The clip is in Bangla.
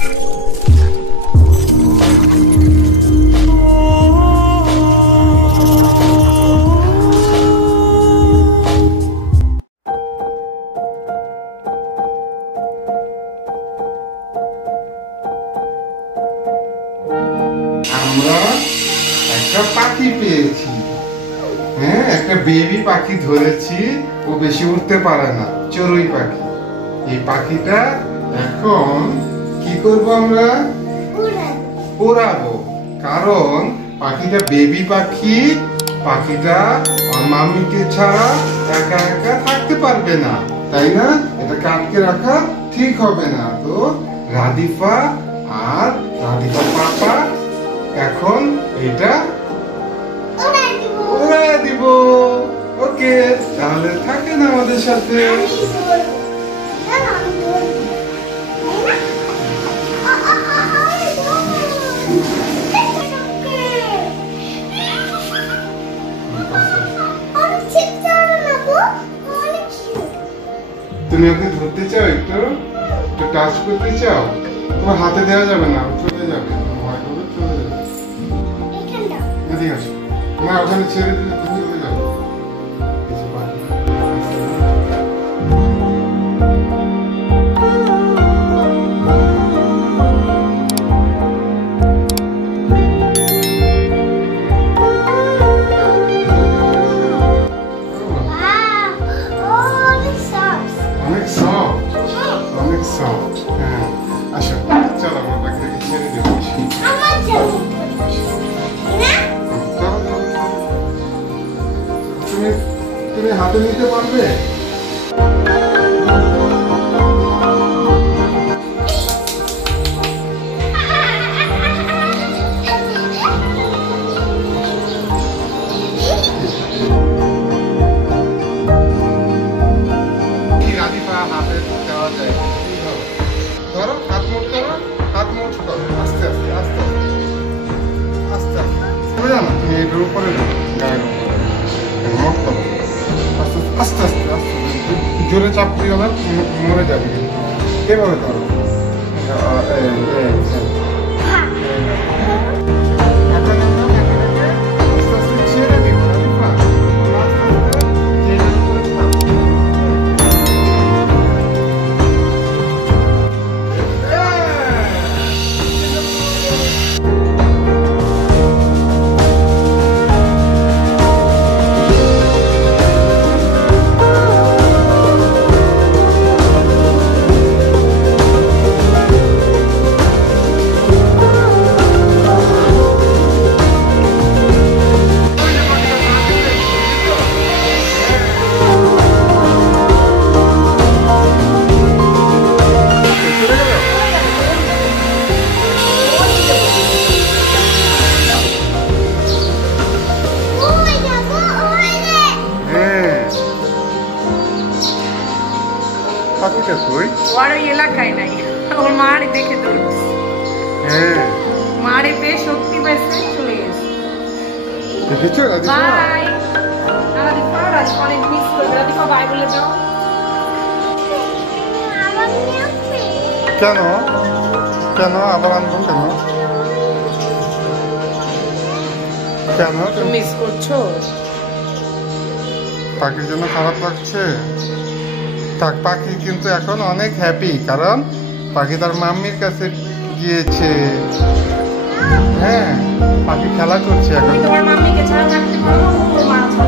আমরা একটা পাখি পেয়েছি। হ্যাঁ, একটা বেবি পাখি ধরেছি। ও বেশি উঠতে পারে না, চড়ুই পাখি। এই পাখিটা এখন কি করব আমরা? পোড়াবো। কারণ পাখিটা বেবি পাখি, পাখিটা মামিকে ছাড়া একা একা থাকতে পারবে না, তাই না? এটাকে আটকে রাখা ঠিক হবে না। তো রাধিফা আর রাধিফার পাপা এখন এটা উড়ায় দিব। ওকে, তাহলে থাকেন আমাদের সাথে। তুমি ওকে ধরতে চাও, একটু টাচ করতে চাও? তোমার হাতে দেওয়া যাবে না, চলে যাবে, চলে যাবে। এদিকে আসো। না, ওখানে ছেড়ে দিলে তুমি চলে যাবে। অনেক সফট, অনেক সফট। হ্যাঁ, আসো, চলো আমরা পাখিটাকে ছেড়ে দেবো। তুমি হাতে নিতে পারবে? হাতে দেওয়া যায়। ধরো, হাত মোট করো, হাত মোট করো, আস্তে আস্তে আস্তে আস্তে আস্তে আস্তে জানো তুমি এটার উপরে গায়ের উপরে মোট করো, আস্তে আস্তে আস্তে আস্তে আস্তে, জোরে চাপ দিও না, মরে যাবে। এভাবে ধরো। পাখিটা কই? ওর ওই এলাকায় নাই, ওর মার দেখে দৌড়ছে। হ্যাঁ, মারে পেয়ে শক্তি পাইছে, চলে গেছে। দেখেছো রাধিকা? বাই। রাধিকা, রাধিকা অনেক মিস করবে। রাধিকা বাই বলে দাও। কেন কেন আবার আনবো? কেন কেন তুমি মিস করছো? পাখির জন্য খারাপ লাগছে? থাক, পাখি কিন্তু এখন অনেক হ্যাপি, কারণ পাখি তার মাম্মির কাছে গিয়েছে। হ্যাঁ, পাখি খেলা করছে এখন। তোমার মাম্মিকে ছাড়া থাকতে পারো, তোমার মা